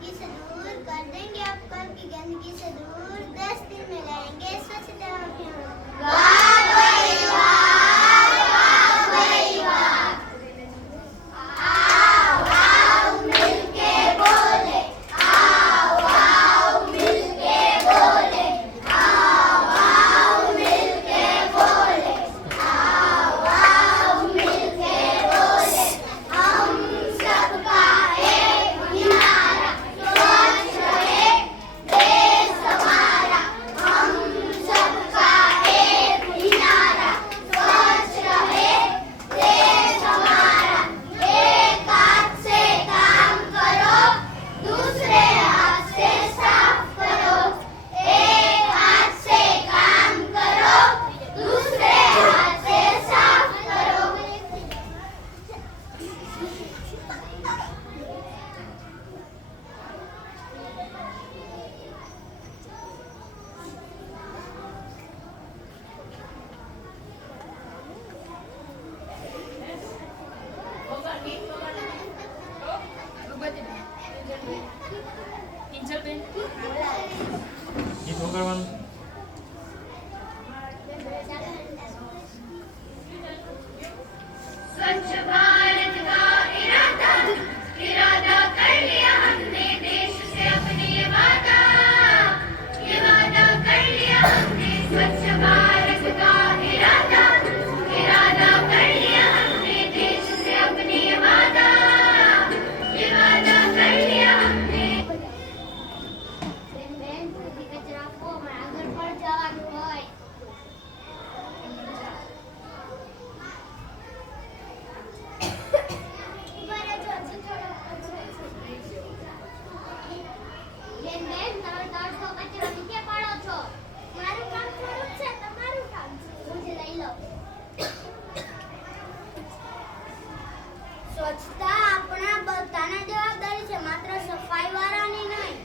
गंदगी से दूर कर देंगे आपका की गंदगी से दूर 10 दिन में लाएंगे स्वच्छता अभियान। वाह भाई वाह, वाह भाई वाह। आओ आओ मिलके बोले, आओ आओ मिलके बोले, आओ आओ मिलके बोले, आओ आओ मिलके बोले। हम सबका एक किनारा, स्वच्छ रहे देश हमारा। हम सबका एक किनारा, स्वच्छ रहे देश हमारा। एक हाथ से काम करो, दूसरे हाथ से साफ करो। एक हाथ से काम करो, दूसरे हाथ से साफ करो। ગીત વગાડવાનું. स्वच्छ भारत का इरादा इरादा कर लिया हमने देश से अपने ये वादा कर लिया हमने। स्वच्छ भारत का इरादा इरादा कर लिया हमने देश से अपने ये वादा कर लिया हमने। कचरा को આગળ પણ જવાનું હોય। બેન બેન તમે તરસો કચરો નીચે પાડો છો। મારું કામ થોડું છે, તમારું કામ છે, મુજે લઈ લો। સ્વચ્છતા આપણા બધાની જવાબદારી છે, માત્ર સફાઈ વાળાની નહીં।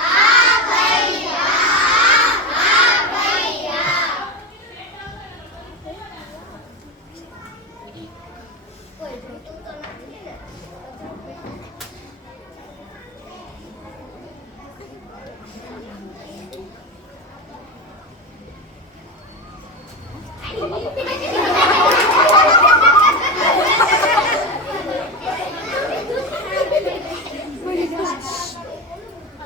હા ભૈયા, હા ભૈયા। કોઈ જોતું તો નથી ને।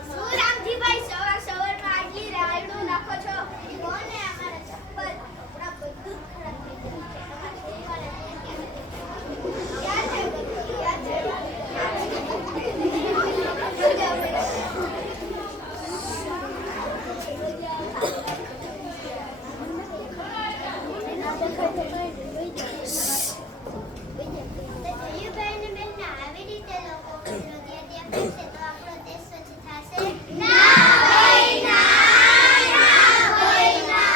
શું રામજીભાઈ સવાર સવારમાં આટલી રાયડું નાખો છો? કોને અમારા ચપ્પલ કપડા બધું જ ખરાબ થઈ ગયું છે। તમારા શેરીવાળા ક્યાં છે બધું? ક્યાં છે? આવી રીતે લોકો કચરો ત્યાં ત્યાં ફેંકશે તો આપણો દેશ સ્વચ્છ થશે? ના ભાઈ ના, ના ભાઈ ના।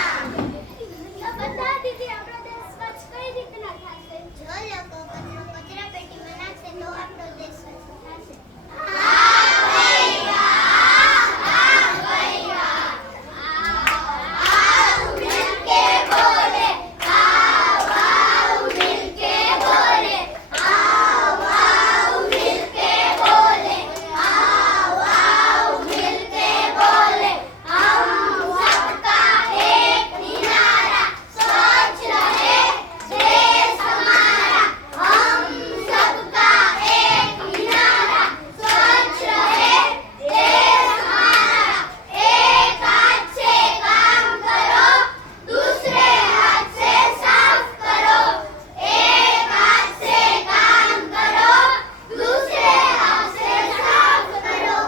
તો બધા દીદી આપણો દેશ સ્વચ્છ કઈ રીતના થશે? જો લોકો કચરો કચરા પેટીમાં નાખશે તો આપણો દેશ સ્વચ્છ થશે। હા ભાઈ વાહ, હા ભાઈ વાહ। आओ मिलके बोले, आओ आओ मिलके बोले, आओ आओ मिलके बोले, आओ आओ मिलके बोले। हम सबका एक किनारा, स्वच्छ रहे देश हमारा। हम सबका एक किनारा, स्वच्छ रहे देश हमारा। एक हाथ से काम करो, दूसरे हाथ से साफ करो। एक हाथ से काम करो, दूसरे हाथ से साफ करो।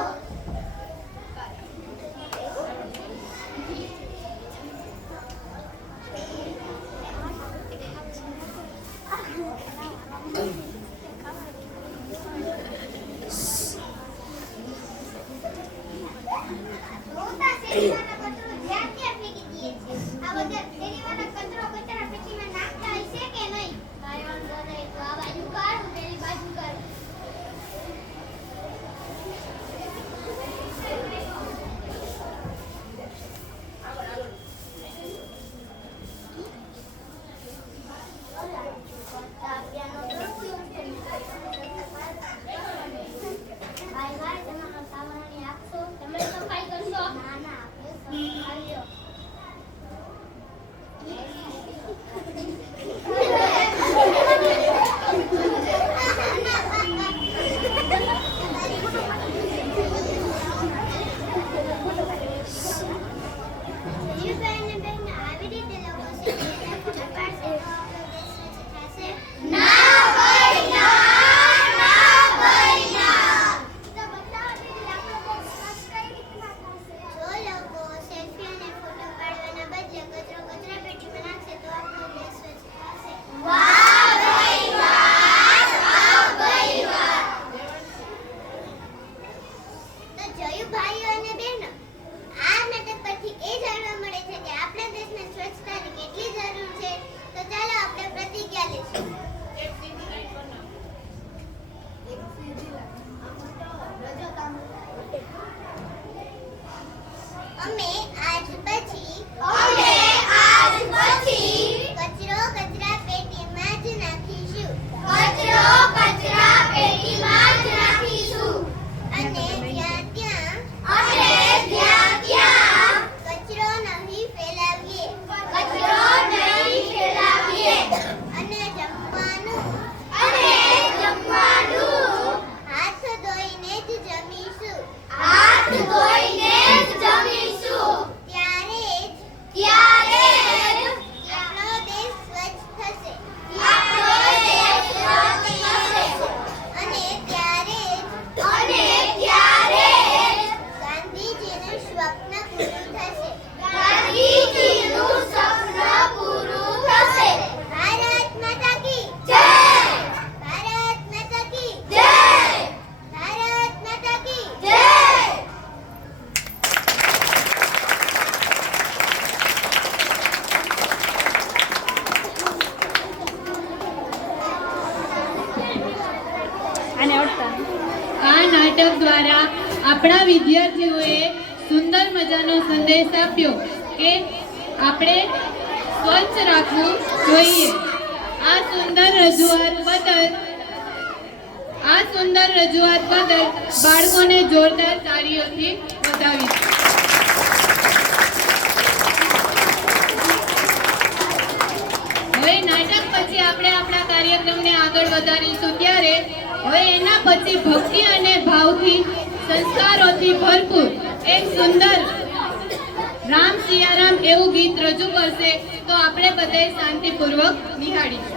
મોટા શેરીવાળા કચરો જ્યાં ત્યાં ફેંકી દે છે। આ બધા શેરીવાળા કચરો કચરા પેટીમાં નાખતા હશે કે નહીં? કાંઈ વાંધો નહીં, તો આ બાજુ કર, હું પેલી બાજુ કર। ભાઈ ભાઈ તમારા સાવરણી અમે આજ પછી કચરો કચરા પેટીમાં જ નાખીશું. અને જ્યાં ત્યાં કચરો નહીં ફેલાવીએ. અને જમવાનું હાથ ધોઈને જ જમીશું. ત્યારે જ આપણો દેશ સ્વચ્છ થશે. અને ત્યારે જ ગાંધીજીનું સ્વપ્ન પૂરું થશે. ભારત માતા કી જય. ભારત માતા કી જય. ભારત માતા કી જય. આ નાટક દ્વારા આપણા વિદ્યાર્થીઓએ સુંદર મજાનો સંદેશ આપ્યો કે આપણે સ્વચ્છ રાખવું જોઈએ. આ સુંદર રજૂઆત બદલ બાળકોને જોરદાર તાળીઓથી વધાવીશું. હવે નાટક પછી આપણે આપણા કાર્યક્રમને આગળ વધારીશું. ત્યારે હવે એના પછી ભક્તિ અને ભાવથી સંસ્કારોથી ભરપૂર એક સુંદર રામ સિયારામ એવું ગીત રજૂ કરશે. તો આપણે બધાએ શાંતિપૂર્વક નિહાળીશું.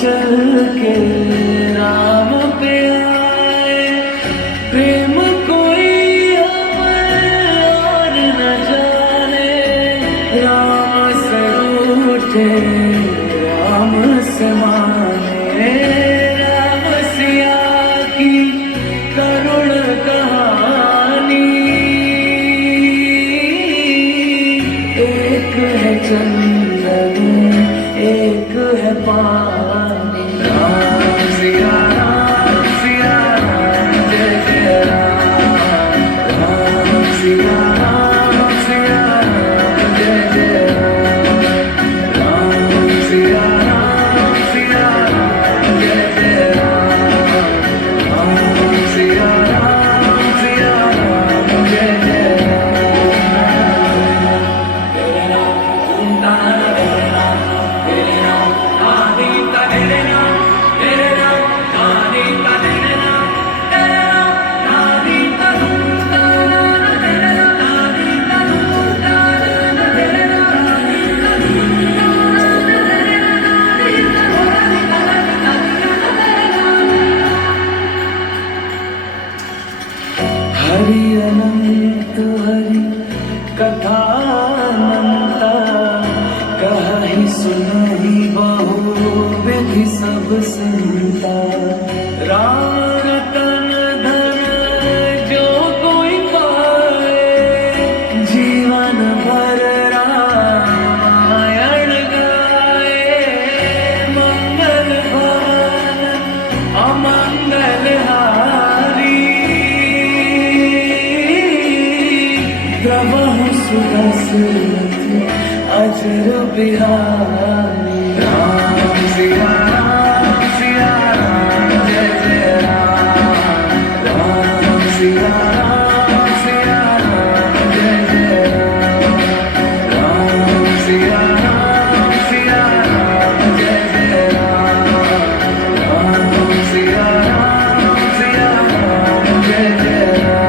चल के राम पे आए प्रेम कोई और न जाने राम से रूठे राम से माने राम सिया की करुण कहानी एक है चंदन एक है पानी राम सिया राम जय जय राम राम सिया राम जय जय राम सिया राम जय जय राम सिया राम जय जय राम कथा अनंता कही सुनही बहु विधि सब सुनता राम रतन धन जो कोई पाए जीवन भर रामायण गाए मंगल भवन अमंगल हारी प्रभु सुदशरथ अजर बिहारी राम सिया राम जय जय राम राम सिया राम जय जय राम राम सिया राम जय जय राम राम सिया राम जय जय राम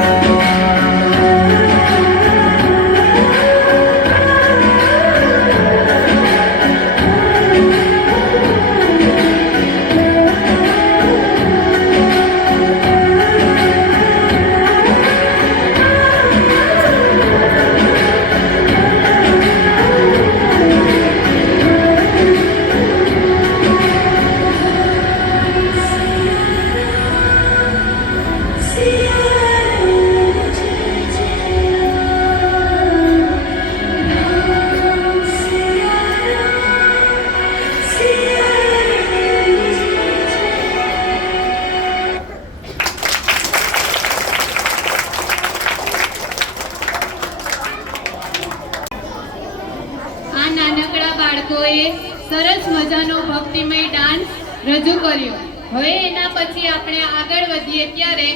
આ નાનકડા બાળકોએ સરસ મજાનો ભક્તિમય ડાન્સ રજૂ કર્યો. હવે એના પછી આપણે આગળ વધીએ ત્યારે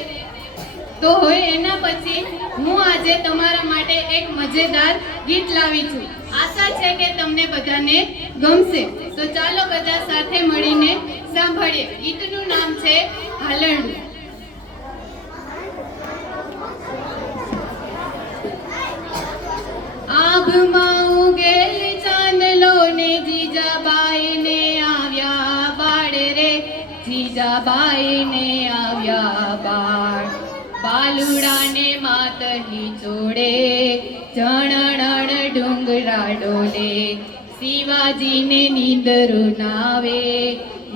હવે એના પછી હું આજે તમારા માટે એક મજેદાર ગીત લાવી છું. આશા છે કે તમને બધાને ગમશે. તો ચાલો બધા સાથે મળીને સાંભળીએ. ગીતનું નામ છે હાલરડું. આભમાં ઉગેલ ચાંદલો ને જીજાબાઈ ને આવ્યા બાળ રે, જીજાબાઈ ને આવ્યા બાળ. બાલુડા ને માતહી જોડે જણણ ડુંગરા ડોલે, શિવાજી ને નીંદરું નાવે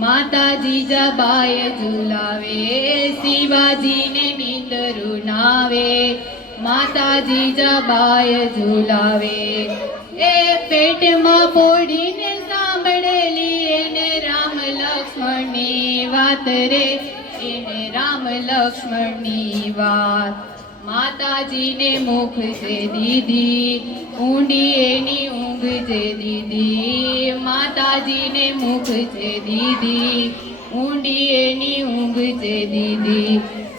માતા જીજાબાઈ ઝુલાવે. શિવાજી ને નીંદરું નાવે માતા જીજાબાઈ ઝુલાવે. એ પેટમાં પોડીને સાંભળેલી એને રામ લક્ષ્મણની વાત રે, એને રામ લક્ષ્મણની વાત. માતાજીને મુખ છે દીદી, ઊંડી એની ઊંઘ છે દીદી. માતાજીને મુખ છે દીદી, ઊંડી એની ઊંઘ છે દીદી.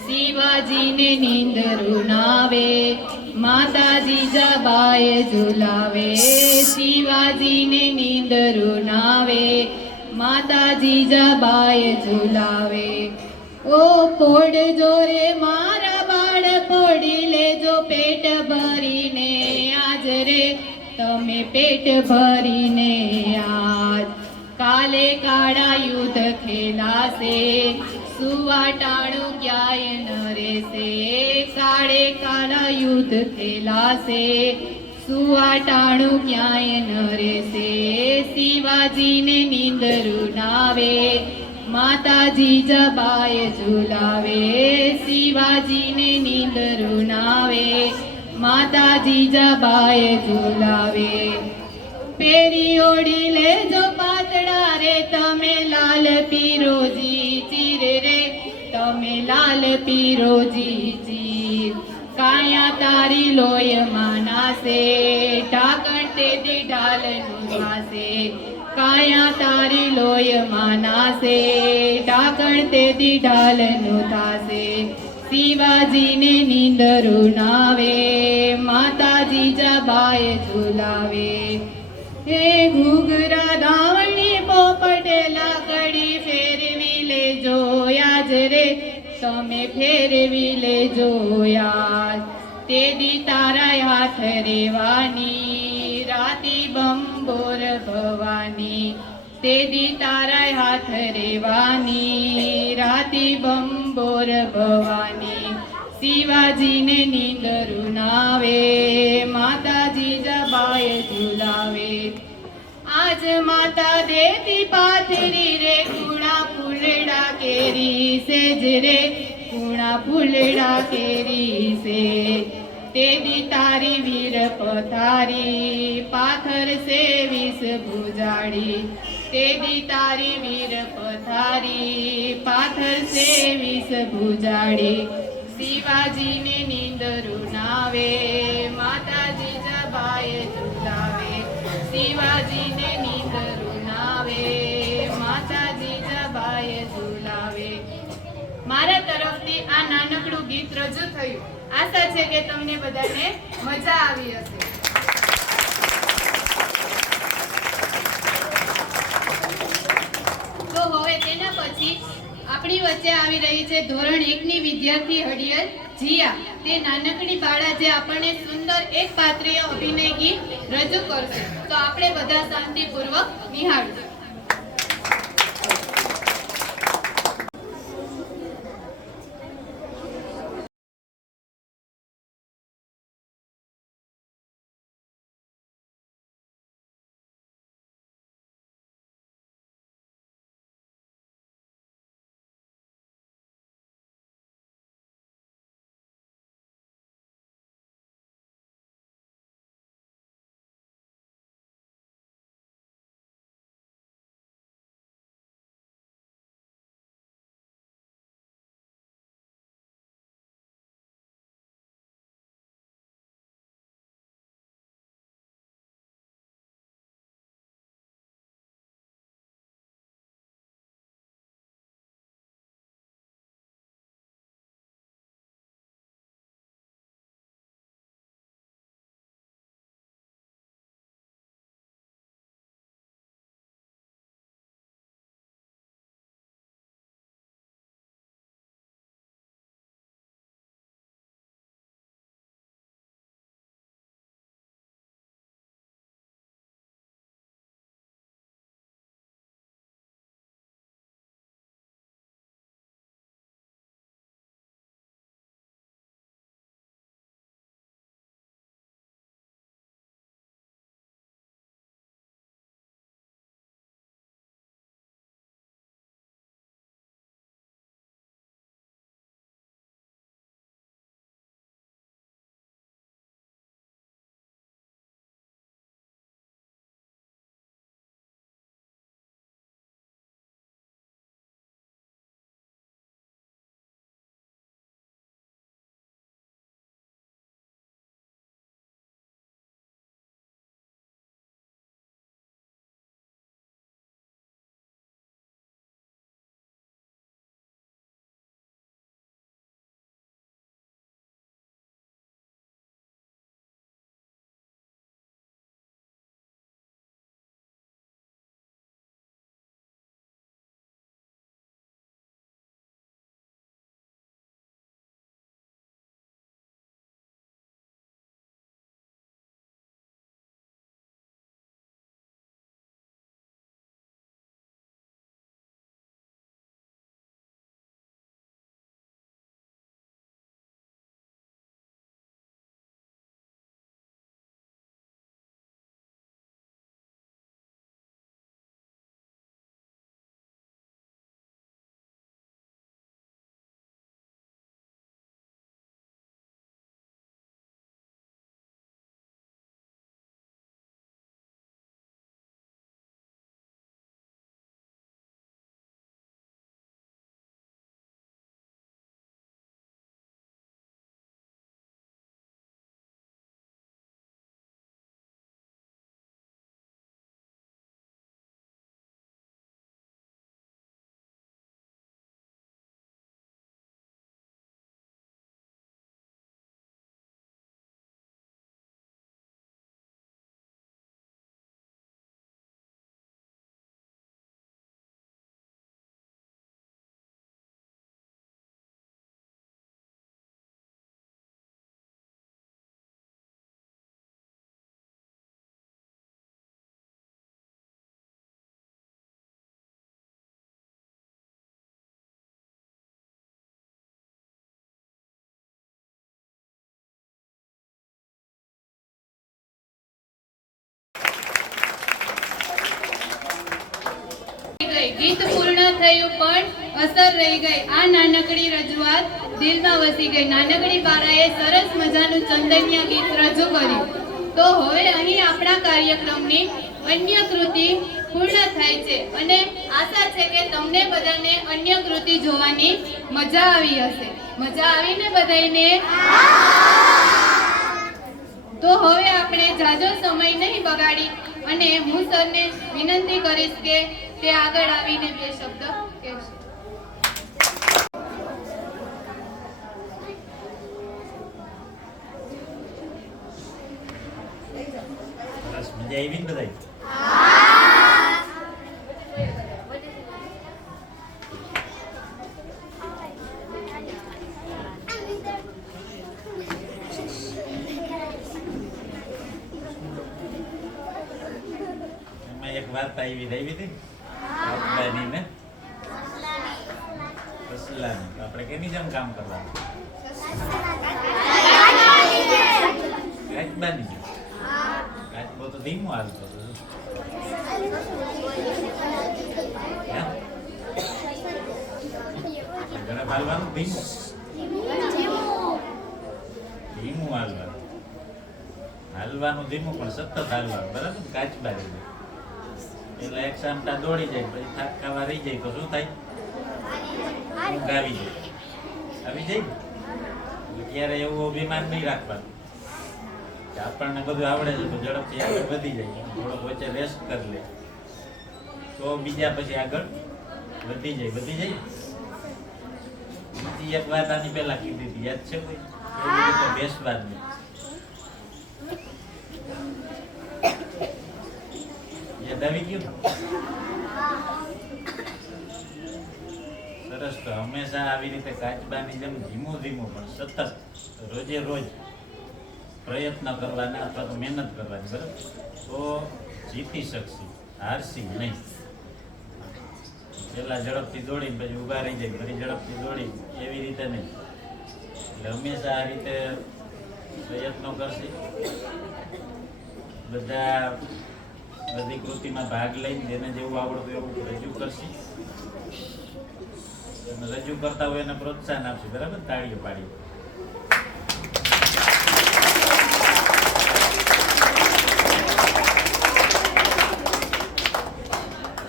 શિવાજીને નીંદરું નાવે માતા જીજાબાઈ ઝુલાવે. શિવાજીને નીંદરું નાવે માતા જીજાબાઈ ઝુલાવે. ઓ પોડજો રે મારા બાળ, પોડી લેજો પેટ ભરીને આજ રે, તમે પેટ ભરીને આજ. કાલે કાળા યુદ્ધ ખેલાશે, સુવાટાણું ક્યાંય ન રહેશે. કાળે કાળા યુદ્ધ ખેલાશે, સુવાટાણું ક્યાંય ન રહેશે. શિવાજીને નીંદરું નાવે માતા જીજાબાઈ ઝુલાવે. શિવાજીને નીંદરું નાવે માતા જીજાબાઈ ઝુલાવે. પેરી ઓઢી લેજો પાતળા રે, તમે લાલ પીરોજી ચીર રે, તમે લાલ પીરોજી ચીર. કાયા તારી લોયમાં નાશે, ઢાંકણ તેથી ઢાલનું થાશે. કાયા તારી લોયમાં નાશે, ઢાંકણ તેથી ઢાલનું થાશે. શિવાજીને નીંદરું નાવે માતા જીજાબાઈ ઝુલાવે. હે ઘૂઘરા ધાવણી પોપટેલા કડી ફેરવી લેજો યાદ રે, તમે ફેરવી લેજો યાદ. તે દી તારા હાથ રેવાની, રાતી બંબોર ભવાની. તે દી તારા હાથ રેવાની, રાતી બંબોર ભવાની. શિવાજીને નીંદરું નાવે, માતાજી જબાએ ઝુલાવે. આજ માતા દેતી પાથરી રે, કુણા ફૂલડા કેરી સેજ રે, કુણા ફૂલડા કેરી સે. તેદી તારી વીર પથારી, પાથર સે વિષ ભુજાડી. તેદી તારી વીર પથારી, પાથર સે વિષ ભુજાડી. શિવાજીને નીંદરું નાવે, માતાજી જબાએ ઝુલાવે. શિવાજીને નીંદરું નાવે, માતાજી જબાએ ઝુલાવે. મારા તરફથી આ નાનકડું ગીત રજૂ થયું. આશા છે કે તમને બધાને મજા આવી હશે. તો હવે તેના પછી આપણી વચ્ચે આવી રહી છે ધોરણ 1 ની વિદ્યાર્થી હડિયલ જીયા. તે નાનકડી બાળા જે આપણને સુંદર એક પાત્રીય અભિનય ગીત રજૂ કરશે. તો આપણે બધા શાંતિપૂર્વક નિહાળીએ. અસર રહી ગઈ. આ નાનકડી રજૂઆત દિલમાં વસી ગઈ. નાનકડી બાળાએ સરસ મજાનું ચંદનિયા ગીત રજૂ કર્યું. તો હવે અહીં આપણા કાર્યક્રમની અન્ય કૃતિ પૂર્ણ થાય છે અને આશા છે કે તમને બધાને અન્ય કૃતિ જોવાની મજા આવી હશે. મજા આવીને બધાને? તો હવે આપણે જાજો સમય નહીં બગાડી અને હું સરને વિનંતી કરીશ કે તે આગળ આવીને બે શબ્દ કહેશે. બસ મજા આવી ને બધાય? એમાં એક વાર્તા આવી હતી ને કાચબાની ને સસલાની. તો આપણે કેની જેમ કામ કરવાનું? કાચબાની જેમ. કાચબો તો ધીમો હાલતો હતો. હે? ગળા હાલવાનું ધીમું ધીમું હાલવાનું. હાલવાનું ધીમું પણ સતત હાલવાનું. બરાબર? કાચબાની જેમ. એટલે એક સામટા દોડી જાય પછી થાક ખાવા રહી જાય તો શું થાય? ઊંઘ આવી જાય. આવી જાય ને? એટલે ક્યારે એવું અભિમાન નહીં રાખવાનું કે આપણને બધું આવડે છે તો ઝડપથી આગળ વધી જાય. થોડોક વચ્ચે રેસ્ટ કરી લે તો બીજા પછી આગળ વધી જાય. બીજી એક વાત આની પહેલા કીધી હતી, યાદ છે કોઈ? એવી રીતે બેસવાની. યાદ આવી ગયું? સરસ. તો હંમેશા આવી રીતે કાચબાની જેમ ધીમું ધીમું પણ સતત રોજે રોજ પ્રયત્ન કરવાના અથવા તો મહેનત કરવાની. બરાબર? તો જીતી શકશે, હારશી નહીં. પેલા ઝડપથી દોડીને પછી ઊભા રહી જાય, ફરી ઝડપથી દોડી, એવી રીતે નહીં. એટલે હંમેશા આ રીતે પ્રયત્નો કરશે. બધી કૃતિમાં ભાગ લઈને જેને જેવું આવડતું એવું રજૂ કરશે. અને રજૂ કરતા હોય એને પ્રોત્સાહન આપશે. બરાબર? તાળીઓ પાડી.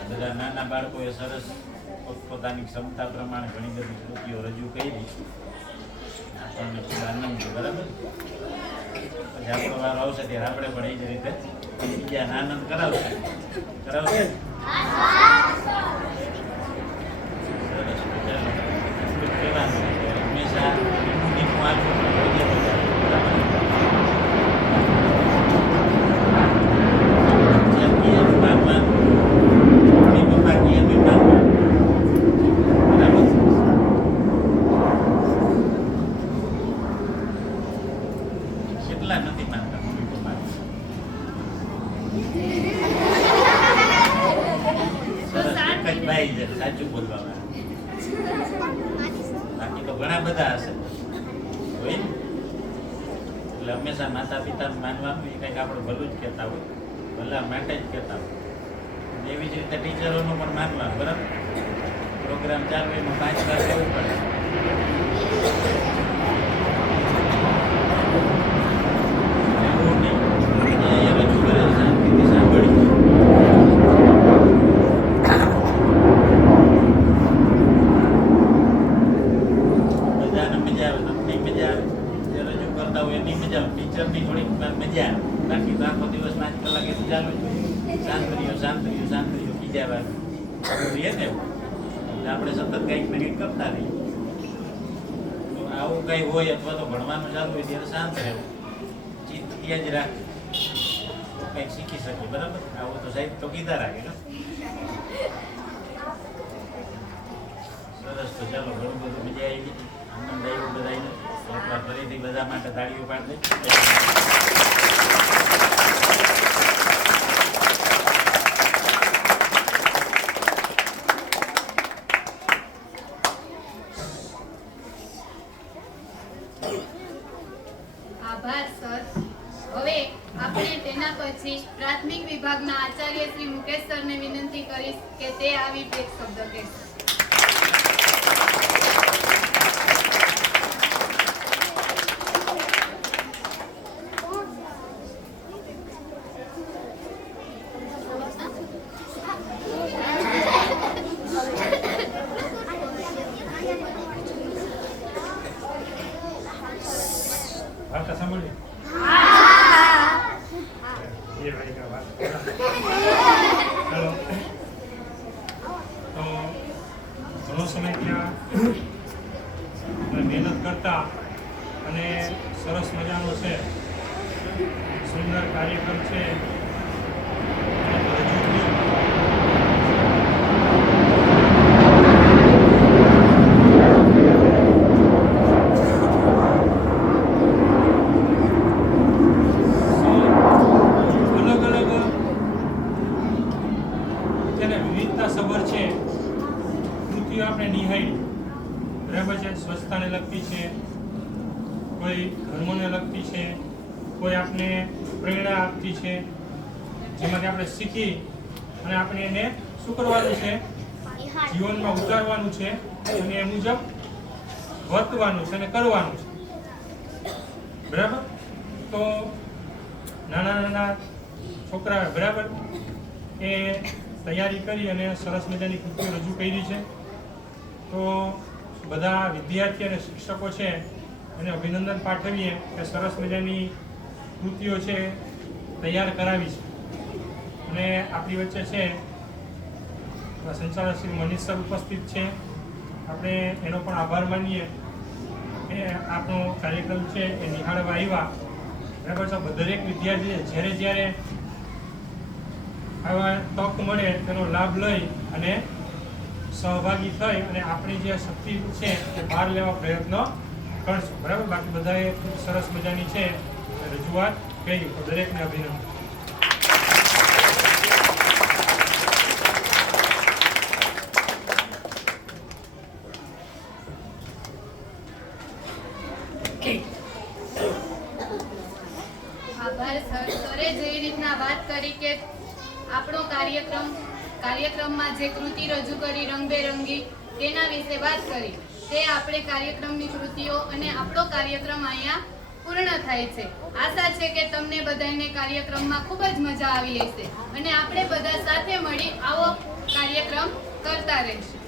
બધા નાના બાળકોએ સરસ પોતપોતાની ક્ષમતા પ્રમાણે ઘણી બધી કૃતિઓ રજૂ કરી. આપણને ખૂબ આનંદ છે. બરાબર? પછી આપણો વારો આવશે ત્યારે આપણે પણ એ જ રીતે બીજાને આનંદ કરાવશે. કરાવશે? સરસ. ચાલો એટલું જ કહેવાનું કે હંમેશા ધીમું ધીમું વાંચવું. રોજે રોજ. બરાબર? કેટલા નથી માનતા મમ્મી પપ્પા? સરસ. એક જ ભાઈ છે સાચું બોલવામાં. બાકી તો ઘણા બધા હશે હોય ને? એટલે હંમેશા માતા પિતાનું માનવાનું. એ કંઈક આપણું ભલું જ કહેતા હોય, ભલા માટે જ કહેતા હોય. એવી જ રીતે ટીચરોનું પણ માનવાનું. બરાબર? પ્રોગ્રામ ચાલુ એમાં 5 વાર રહેવું પડે. એવું નહીં. એ રજૂ કરે શાંતિથી સાંભળી. બધાને મજા આવે. તમને મજા આવે. જે રજૂ કરતા હોય એની મજા આવે. ટીચરની થોડીક મજા આવે. બાકી તો આખો દિવસ 5 કલાક એથી ચાલુ જ હોય. શાંત રહ્યો બીજા વાર રહીએ ને. એટલે આપણે સતત કંઈક ને કંઈક કરતા રહીએ. તો આવું કંઈ હોય અથવા તો ભણવાનું ચાલુ હોય ત્યારે શાંત રહેવું, ચિત્ત ત્યાં જ રાખવું, કંઈક શીખી શકીએ. બરાબર? આવું તો સાહેબ તો કીધા રાખે ને. સરસ. તો ચાલો, ઘણું બધું મજા આવી, આનંદ આવ્યો બધાને. એકવાર ફરીથી બધા માટે તાળીઓ પાડી દે. આભાર સર. હવે આપણે તેના પછી પ્રાથમિક વિભાગના આચાર્ય શ્રી મુકેશ સરને વિનંતી કરીશ કે તે આવી એક શબ્દ કહેશે. કાર્યક્રમ છે રજૂ થયો. અલગ અલગ તેને વિવિધતા સભર છે કૃતિઓ આપણે નિહાળી, બરાબર છે. સ્વચ્છતાને લગતી છે, કોઈ ધર્મને લગતી છે, કોઈ આપણે પ્રેરણા આપતી છે, જેમાંથી આપણે શીખી અને આપણે એને શું કરવાનું છે, જીવનમાં ઉતારવાનું છે અને એ મુજબ વર્તવાનું છે અને કરવાનું છે, બરાબર. તો નાના નાના છોકરા, બરાબર, એ તૈયારી કરી અને સરસ મજાની કૃતિઓ રજૂ કરી છે. તો બધા વિદ્યાર્થી અને શિક્ષકો છે એને અભિનંદન પાઠવીએ કે સરસ મજાની કૃતિઓ છે તૈયાર કરાવી છે. અને આપણી વચ્ચે છે સંચાલક શ્રી મનીષ સર ઉપસ્થિત છે. આપણે એનો પણ આભાર માનીએ કે આપણો કાર્યક્રમ છે એ નિહાળવા આવ્યા, બરાબર છે. દરેક વિદ્યાર્થીએ જ્યારે જ્યારે આવા તક મળે તેનો લાભ લઈ અને સહભાગી થઈ અને આપણી જે શક્તિ છે એ બહાર લેવા પ્રયત્ન કરશું, બરાબર. બાકી બધાએ ખૂબ સરસ મજાની છે રજૂઆત કરી, તો દરેકને અભિનંદન. આભાર સર. સરે જે રીતના વાત કરી કે આપણો કાર્યક્રમમાં જે કૃતિ રજૂ કરી રંગબેરંગી, તેના વિશે વાત કરી, તે આપણે કાર્યક્રમની કૃતિઓ અને આપણો કાર્યક્રમ અહીંયા પૂર્ણ થાય છે. આશા છે કે તમને બધાને કાર્યક્રમમાં ખૂબ જ મજા આવી હશે અને આપણે બધા સાથે મળી આવો કાર્યક્રમ કરતા રહીશું.